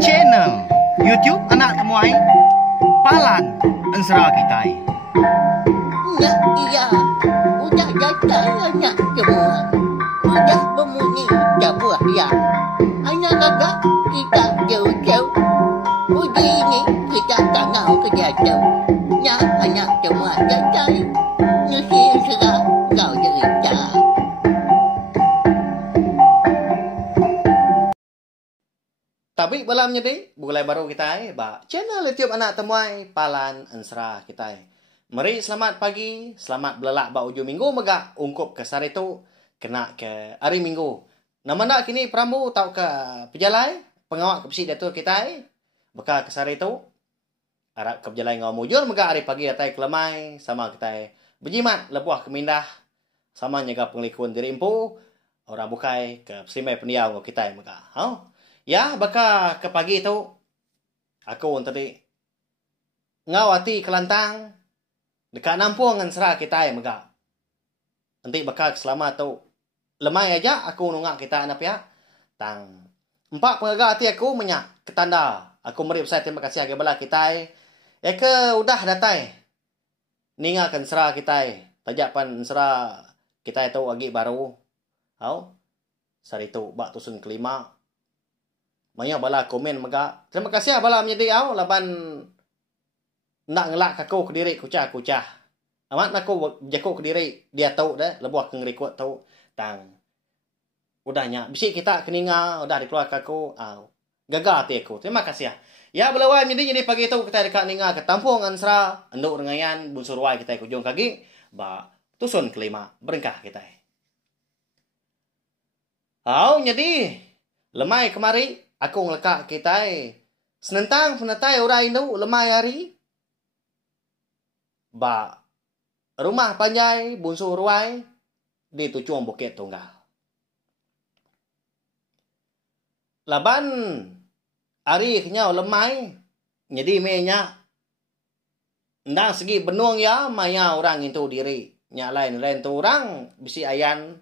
channel YouTube anak temuai Palan Ensra kita. Ya, iya, udah datang anak semua. Udah berbunyi sebuah ya. Anak kakak kita jauh-jauh. Uji ini kita tak mau kejatuh. Ya, anak semua datang. Nusi serah kau cerita. Tapi balam jadi mulai baru kita channel YouTube anak temuai Palan Ensra kita. Mari selamat pagi, selamat belelak ba ujung minggu megak ungkup ke sari tu kena ke hari minggu. Nama nak kini Prambu tau ke pejalai pengawak ke pesi datuk kita beka ke sari tu arak ke pejalai ngau mujur megak hari pagi datai kelemai sama kita berjimat lebuah kemindah sama nyaga penglikun diri empu orang bukai ke simai pendiau ngau kita megak. Ya, baka ke pagi tu aku tadi ngawati kelantang dekat nampung Ensra kita megak. Nanti baka selamat tu lemai aja aku nungak kita anak ya. Tang empat pengaga hati aku menyak ketanda. Aku meri besar terima kasih agak bala kita. Ya ke udah datai. Ninga Ensra kita. Tajak pan Ensra kita itu agi baru. Sari tu bak tusun kelima. Maya bala komen megak. Terima kasih bala menjadi laban nak ngelak aku ke diri kucah. Amat aku jago ke diri dia tahu dah lebuah ke ngerikut tahu tang. Udahnya bisi kita keninga udah dikeluar aku gagal hati aku. Terima kasih ya. Ya belawai jadi pagi tu kita dekat ninga ke Tampung Ensra enduk rengayan bunsur wai kita kujung kaki ba tusun kelima berengkah kita. Jadi lemai kemari aku ngelekak kita senentang penatai orang itu lemai hari ba rumah panjai bunsu ruai di Tujuan Bukit Tunggal. Laban hari kenyau lemai jadi menya ndang segi benuang ya maya orang itu diri nya lain tu orang bisi ayan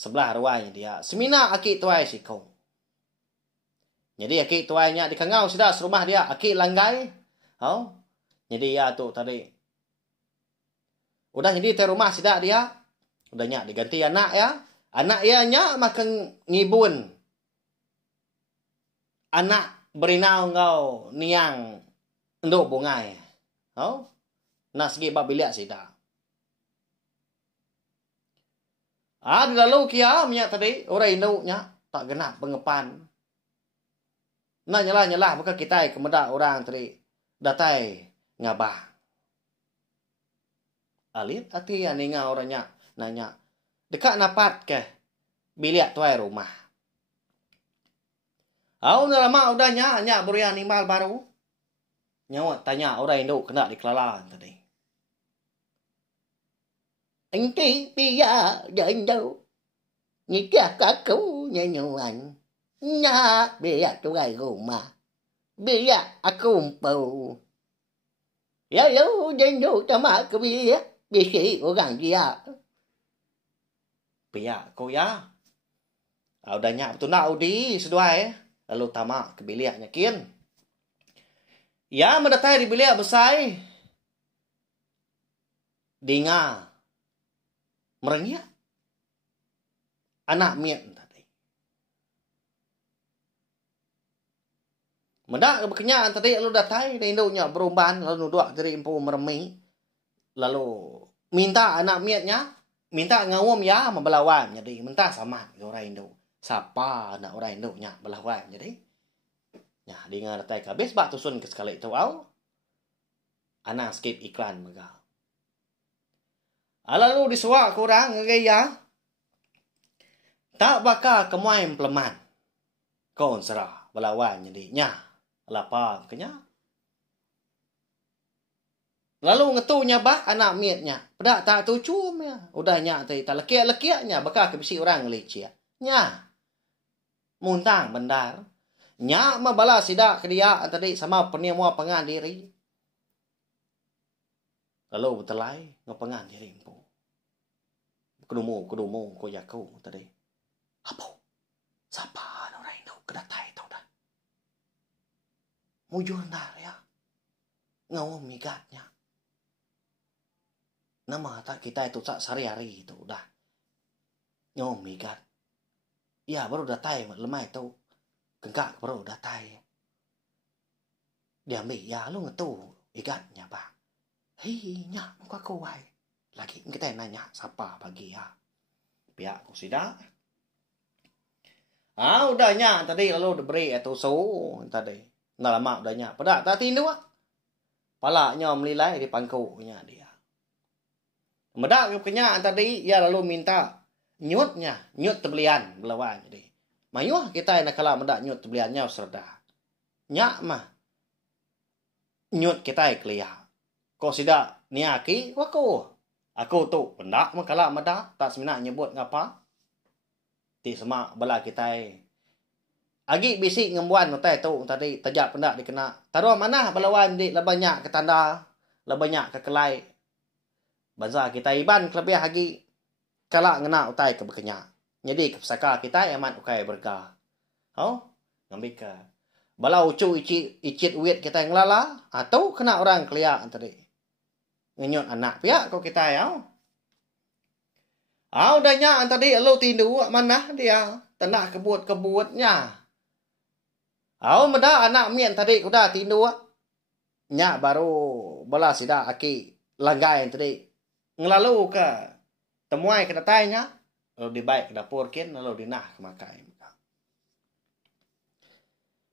sebelah ruai dia semina aki tuai sikong. Jadi aki tuainya di kangau sudah serumah dia aki langgai. Jadi ya tu tadi. Udah jadi te rumah sudah dia. Udahnya diganti anak ya. Anak ianya makan ngibun. Anak berinau ngau niang enduk bungai. Nak segi bab biliak sida. Lalu kia minyak tadi orang induknya tak genap pengepan. Nah nyalah maka kita kemedak orang tadi datai ngabah. Alit hati yang ninga orangnya nanya dekat napat ke biliak tuai rumah. Udah lama udahnya nyak beri animal baru. Nyawa tanya orang induk kena dikelalan tadi. Engki pia dan đâu. Nikah kaku nyanyian. Nya biar tuai rumah. Biar aku umpau. Ya lu jangan sama ke biar. Bisi orang dia. Biar kau ya. Udahnya betul nak udi seduai. Lalu tamak ke biliaknya kin. Ya mendatai di biliak besai. Dinga. Merengnya. Anak miat tadi. Mendak kenyaan tadi lalu datai di induknya berumban lalu dua diri empu meremi lalu minta anak miatnya minta ngawum ya membelawan jadi minta sama orang induk siapa anak orang induknya belawan jadi ya dengan datai habis bak tusun ke sekali itu anak skip iklan mega lalu disuak kurang ngaya tak bakal kemuai implemen kau serah belawan jadi nya lapar kenya. Lalu ngetunya bah anak miatnya. Pedak tak tu cumnya. Udahnya tadi tak lekiak-lekiaknya bakal ke bisi orang ngelicik. Nya. Muntang bendar. Nya mah bala sidak ke dia tadi sama penimua pengan diri. Lalu betelai ngepengan diri empu. Kedumu ko yaku tadi. Apa? Siapa orang itu kedatai tau dah. Mujuan dah ya. Ngau migatnya. Nama tak kita itu tak sehari-hari itu udah. Ngau migat. Ya baru udah tay lemah itu. Gengkak baru udah tay. Diambil ya lu ngetu igatnya pak. Hei nyak muka kuai. Lagi kita nanya siapa pagi ya. Pihak kau sidak. Udah nyak tadi lalu udah beri itu so tadi. Nah lama udah nyak. Pada tak tindu ah. Palanya melilai di pangkunya dia. Medak ke kenyak tadi ya lalu minta nyutnya, nyut tebelian belawan jadi. Mayuh kita nak kala medak nyut tebeliannya serda. Nyak mah nyut kita kelia. Kau sidak niaki waku. Aku tu pendak makala medak tak semina nyebut ngapa. Ti semak bala kita. Agi bisik ngembuan utai tu tadi tajak pendak dikena. Taruh mana belawan di lebanyak ke tanda, lebanyak ke kelai. Bansa kita iban kelebih lagi kala ngena utai ke berkenyak. Jadi kepsaka kita aman ukai berkah. Ngambil ke. Bala ucu icit uit kita yang lala atau kena orang kelia tadi. Ngenyot anak pihak kau kita ya. Udah nyak tadi lo tindu mana dia tenak kebut-kebutnya. Meda anak mien tadi udah tindu. Nyak baru bala sida aki langgai tadi. Ngelalu ke temuai ke datanya. Lalu dibaik ke dapur kin. Lalu dinah ke makai.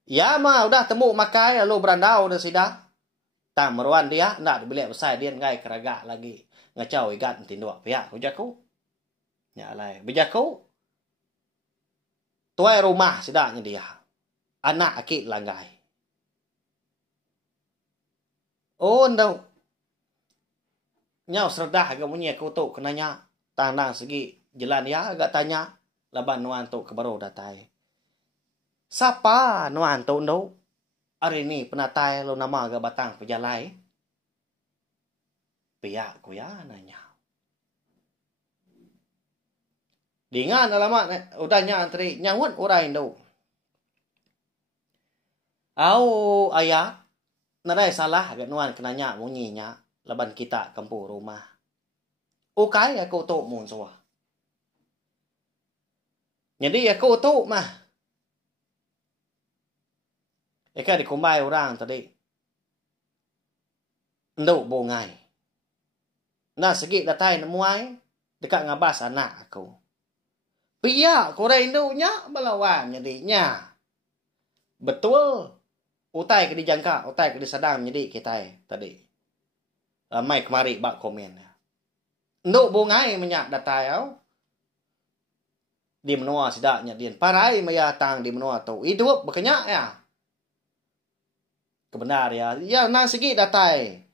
Ya mah udah temu makai. Lalu berandau udah sida. Tak meruan dia. Nggak dibeli besar dia ngai keragak lagi. Ngacau igat tindu. Pihak hujaku. Ya lai. Bejaku. Tuai rumah sidaknya dia. Anak aki langgai. Ndau. Nyau serdah agak bunyi aku tu kenanya tandang segi jalan ya agak tanya laban nuan tu ke baru datai. Siapa nuan tu ndau? Hari ni penatai lo nama agak batang pejalai. Pihak ku ya nanya. Dengan alamat udahnya antri nyawut urai ndau. Ayah nadai salah agak nuan kenanya bunyinya. Laban kita kampung rumah. Ukai aku tu mun semua. Jadi aku tu mah. Eka dikumbai orang tadi. Nduk bongai. Nah segi datai nemuai. Dekat ngabas anak aku. Pia korang induknya melawan jadinya. Betul. Utai ke dijangka. Utai ke disadam jadi kita tadi. Mai kemari bak komen. Nduk bongai menyak datai au. Di menua sidaknya dia. Parai maya tang di menua tu. Hidup berkenyak ya. Kebenar ya. Ya nang segi datai.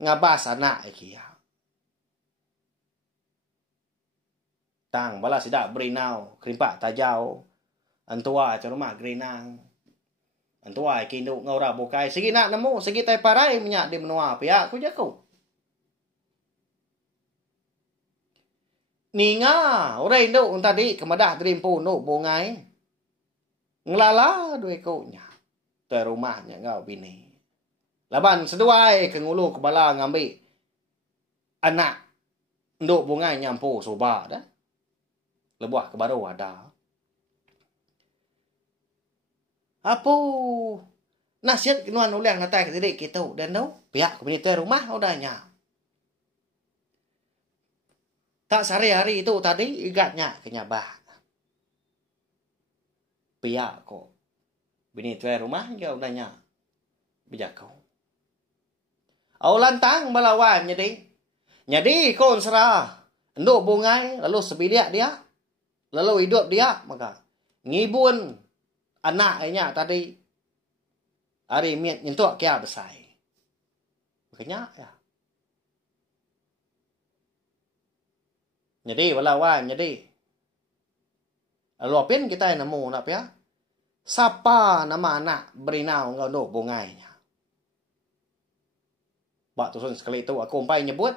Ngabas anak iki ya. Tang bala sidak berinau. Kerimpak tajau. Antua ca rumah gerinang. Antua iki nduk ngaura bokai. Segi nak nemu. Segi tai parai menyak di menua. Pihak aku jaku. Ninga, orang Indo tadi kemadah terimpu no bongai. Ngelala dua ekoknya. Ke rumahnya ngau bini. Laban seduai ke ngulu kepala ngambil anak. Nduk bongai nyampu soba dah. Lebuah ke baru ada. Apa? Nasihat kenuan ulang natai ke diri kita dan no. Pihak ke bini tu rumah udahnya. Tak sehari-hari itu tadi igatnya kenyabah. Pihak kok. Bini tuai rumah juga udahnya. Bijak kau. Lantang melawan jadi. Jadi kau serah. Nduk bungai. Lalu sebiliak dia. Lalu hidup dia. Maka. Ngibun. Anaknya tadi. Hari miat nyentuk kia besar. Makanya ya. Jadi walawan jadi luapin kita yang nemu nak ya. Siapa nama anak berinau ngau nduk bungainya. Bak tusun sekali itu aku umpai nyebut.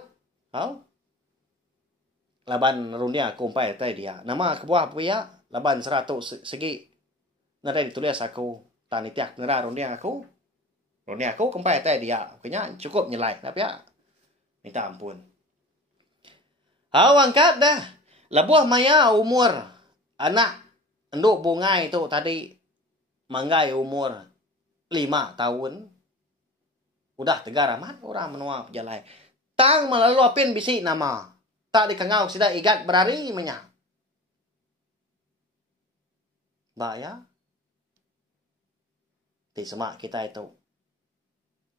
Laban rundia aku umpai tadi dia. Nama kebuah puya laban 100 segi. Nada ditulis aku tani tiak nera rundia aku. Roni aku kempai teh dia. Kayaknya cukup nyelai. Tapi ya, minta ampun. Angkat dah. Lebuah maya umur anak enduk bungai tu tadi manggai umur 5 tahun. Udah tegar amat orang menua pejalai. Tang melalupin bisi nama. Tak dikengau sida igat berari menya. Baya. Di semak kita itu.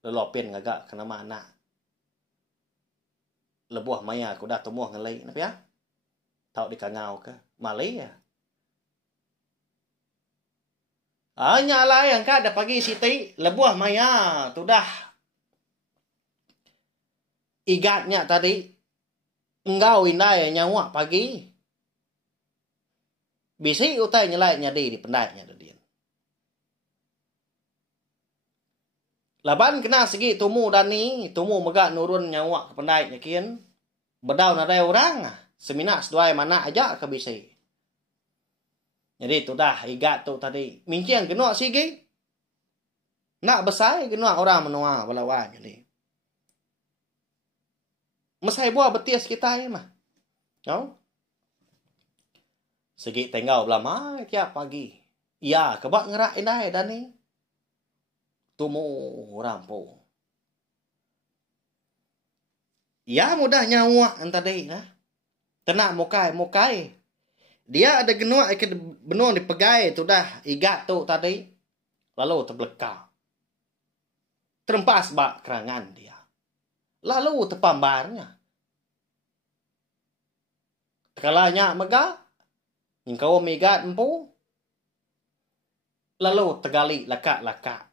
Lelopin ngagak kena mana. Lebuah maya aku dah tumuh ngelai. Napa ya? Tahu dikengau ke? Malay ya. Nyala yang ka ada pagi siti. Lebuah maya. Tu dah. Igatnya tadi. Engkau indai nyawa pagi. Bisi utai nyelai nyadi di pendainya dia. Laban kena segi tumu dani. Tumu megak nurun nyawa ke pendainya kian. Bedau nadai orang. Semina seduai mana aja ke bisi. Jadi tu dah igat tu tadi. Minciang kenua sigi. Nak besar kenua orang menua balawan jadi. Mesai buah betis kita ya mah. No? Segi tengau belama tiap pagi. Ya, kebak ngerak indai dan ni. Tumu rampung. Ya mudah nyawa tadi nah. Tenak mukai. Dia ada genua benua dipegai tu dah igat tu tadi. Lalu terbelekau. Terempas bak kerangan dia. Lalu terpambarnya. Kalanya mega. Engkau migat empu. Lalu tegali laka-laka.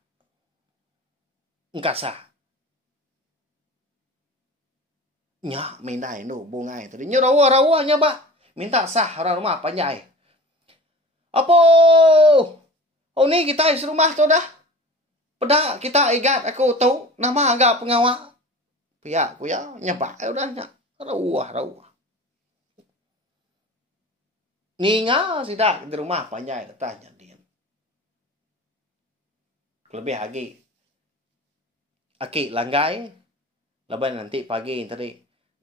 Engkasa. Nya mindai no bungai tadi. Nya rawa-rawa nya ba. Minta sah orang rumah panjai. Apa? Oh ni kita is rumah tu dah. Pada kita igat aku tahu nama agak pengawal. Pihak ku ya nyebak udah nya. Rawa. Ninga sidak di rumah panjai datanya dia. Lebih lagi. Aki langgai. Lepas nanti pagi tadi.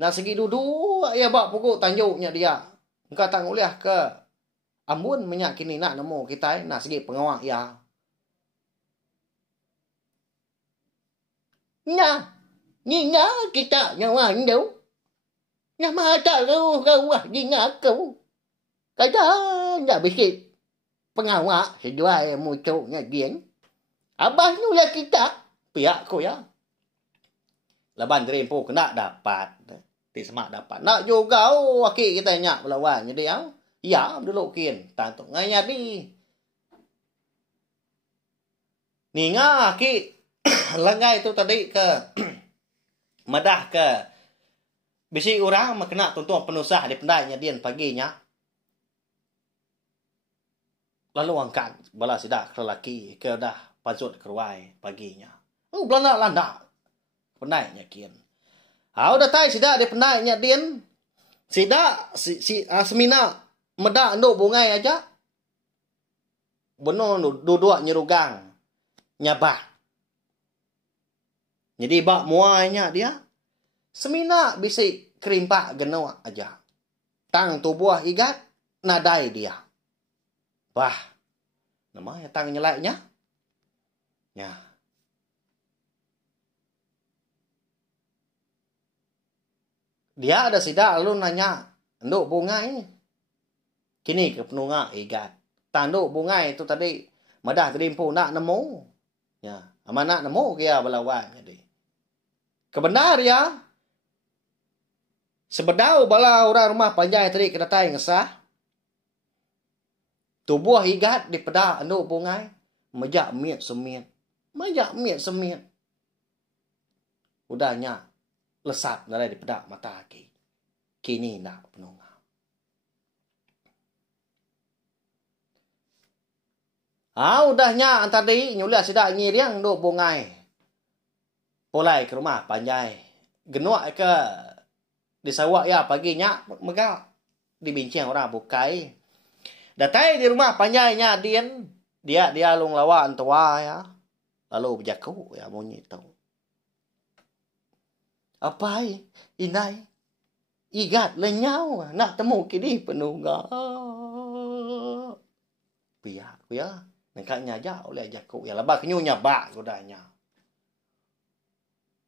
Nak segi duduk ya bak pokok tanjuknya dia. Engkau tak nguliah ke Ambon minyak kini nak nemu kita nak segi pengawak ya. Nya kita nyawa ndau. Nya mata kau kau. Kata nak bisit pengawak seduai mucuknya dia. Abah nulah kita. Pihak ko ya. Laban terempo kena dapat. Ti semak dapat. Nak juga aki kita nyak melawan. Jadi ya dulu kian. Tantuk ngaya di. Ninga aki lengai itu tadi ke madah ke bisi orang kena tuntun penusah di pendainya dia paginya. Lalu angkat bala sidak lelaki ke dah pansut keruai paginya. Oh belanda landa. Pendainya kian. Udah tai sidak di pendainya dia. Sidak semina medak nduk bungai aja. Benar duduk nyerugang. Nyabah. Jadi bak muainya dia. Semina bisi kerimpak genua aja. Tang tubuh igat nadai dia. Wah, namanya tang nyelainya. Ya. Dia ada sidak lalu nanya, nduk bungai. Kini ke penunga igat. Tanduk bungai itu tadi, madah terimpu nak nemu. Ya, ama nak nemu kia balawan jadi. Kebenar ya. Sebedau bala orang rumah panjai tadi kedatai ngesah. Tubuh igat di pedah anduk bungai. Majak miet semit. Udahnya lesat dari di pedah mata ki. Kini nak penungau. Udahnya tadi nyulia sidak nyiriang anduk bungai. Pulai ke rumah panjai. Genuak ke disawak ya paginya. Maka dibincang orang bukai. Datai di rumah panjainya dia lung lawan tua ya. Lalu berjaku ya bunyi tahu. Apa inai? Igat lenyau nak temu kini penungga. Pia nangkanya aja oleh jaku ya lebah kenyunya bak godanya.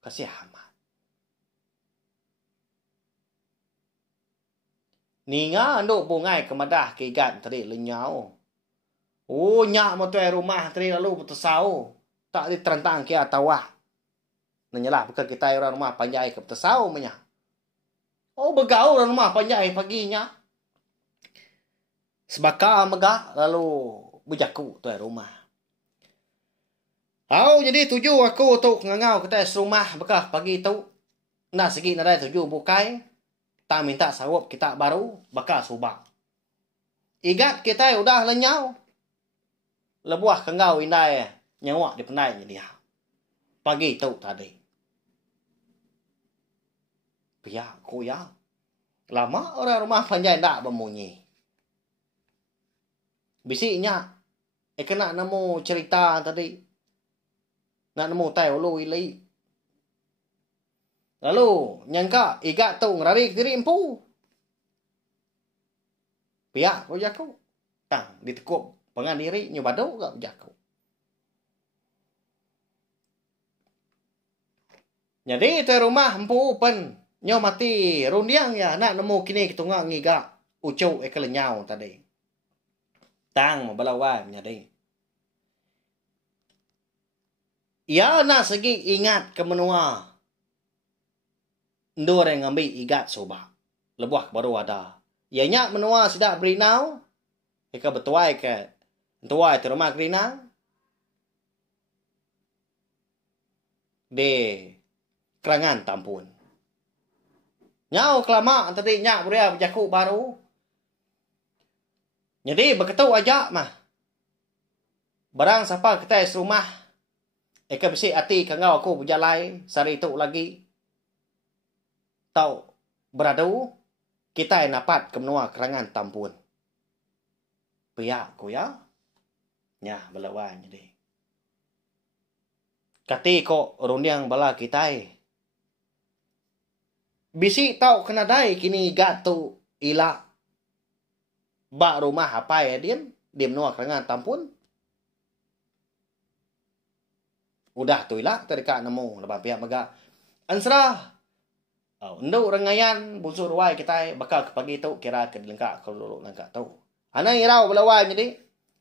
Kasih amat. Ninga anduk bungai kemadah ke igat tadi lenyau. Oh nyak mo tuai rumah tadi lalu petesau. Tak diterentang ke atawah. Nanyalah bukan kita orang rumah panjai ke petesau menyak. Oh begau orang rumah panjai paginya. Sebaka megah lalu berjaku tuai rumah. Jadi tuju aku tu ngangau kita serumah bekah pagi tu. Nah segi nadai tuju bukai. Tak minta sawap kita baru bakal subak. Igat kita udah lenyau. Lebuah kengau indai nyawa di penai dia. Pagi tu tadi. Pia koya. Lama orang rumah panjai tak bemunyi. Bisiknya kena nemu cerita tadi. Nak nemu tai ulu ilai. Lalu nyangka igat tu ngerarik diri empu. Pia ko jaku. Tang ditekup pengan diri nyobado gak jaku. Jadi tu rumah empu pen nyo mati rundiang ya nak nemu kini ketunga ngiga ucuk ekelenyau tadi. Tang mabalawan jadi. Ya nak segi ingat ke menua. Ndor yang ngambil igat soba. Lebuah baru ada. Ya nyak menua sidak berinau. Eka betuai ke. Tuai te rumah gerinang. De kerangan tampun. Nyau kelama tadi nyak beria berjaku baru. Jadi berketu aja mah. Barang siapa kita serumah. Eka besi hati kangau aku berjalai. Sari itu lagi. Tau beradu. Kita dapat kemenua kerangan tampun. Pia aku ya. Nya belawan jadi. Kati kok rundiang bala kita. Bisi tau kenadai kini gatu ila. Bak rumah apa ya dia? Dia menua kerangan tampun. Udah tu ila terdekat nemu lepas pihak mega. Ansrah. Nduk rengayan bunsur ruai kita bakal ke pagi tu kira ke lengkap kalau lengkap tu. Ana irau belawan jadi.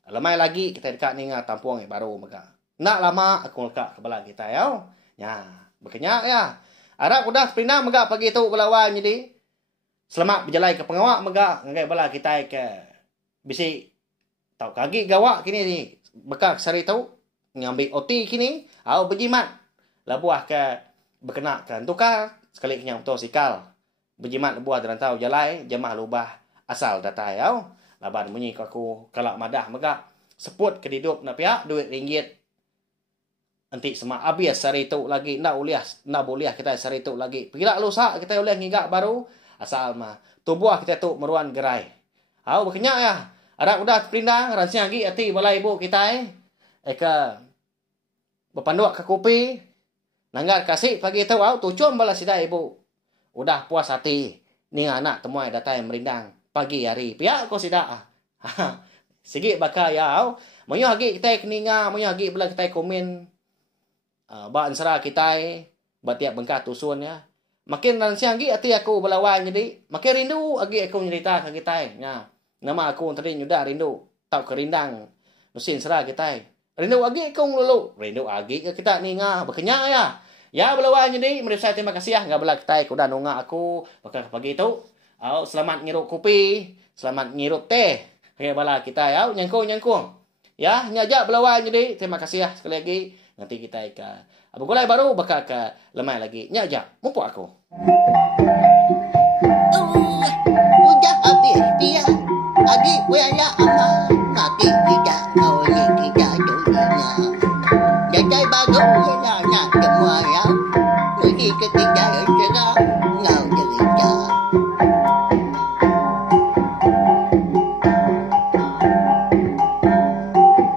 Lamai lagi kita dekat ni ngah tampuang baru mega. Nak lama aku lengkap ke bala kita ya. Ya, berkenyak ya. Arab udah sepina mega pagi tu belawan jadi. Selamat berjalan ke pengawak mega ngai bala kita ke bisi tau kaki gawak kini ni. Bekak sari tu ngambil OT kini, au berjimat. Labuah ke berkenakan tukar sekali kenyang motosikal. Berjimat labuah derantau jalai jemaah lubah asal datai au. Laban bunyi aku kalau madah mega seput ke hidup nak pihak duit ringgit. Nanti semua habis sari tu lagi nak boleh kita sari tu lagi. Pergilah lusak kita boleh ngigak baru asal mah tubuh kita tu meruan gerai. Au berkenyak ya. Ada udah perindang ransiang lagi hati bala ibu kita eka berpanduak ke kopi. Nanggar kasih pagi tu au tucum bala sidai ibu. Udah puas hati. Ni anak temuai datang merindang pagi hari. Pihak kau sidak. Sikit bakal ya au. Moyo lagi kita keninga, moyo lagi bala kita komen ba ansara kita batiap bengkak tusun ya. Makin ransiang lagi hati aku belawan jadi makin rindu lagi aku cerita ke kita nya. Nama aku tadi nyudah rindu tau kerindang mesin sera kita. Rindu lagi aku lulu. Rindu lagi ke kita ninga berkenyak ya. Ya belawan jadi merasa terima kasih ya enggak bela kita aku dah nunga aku bakal pagi itu. Au selamat ngirup kopi, selamat ngirup teh. Kayak bala kita ya nyangkung. Ya nyajak belawan jadi terima kasih ya sekali lagi. Nanti kita ke Abu Gulai baru bakal ke lemai lagi. Nyajak mumpuk aku. Udah habis dia. Agi, gue ada apa? Nanti tidak. Oh, ini tidak.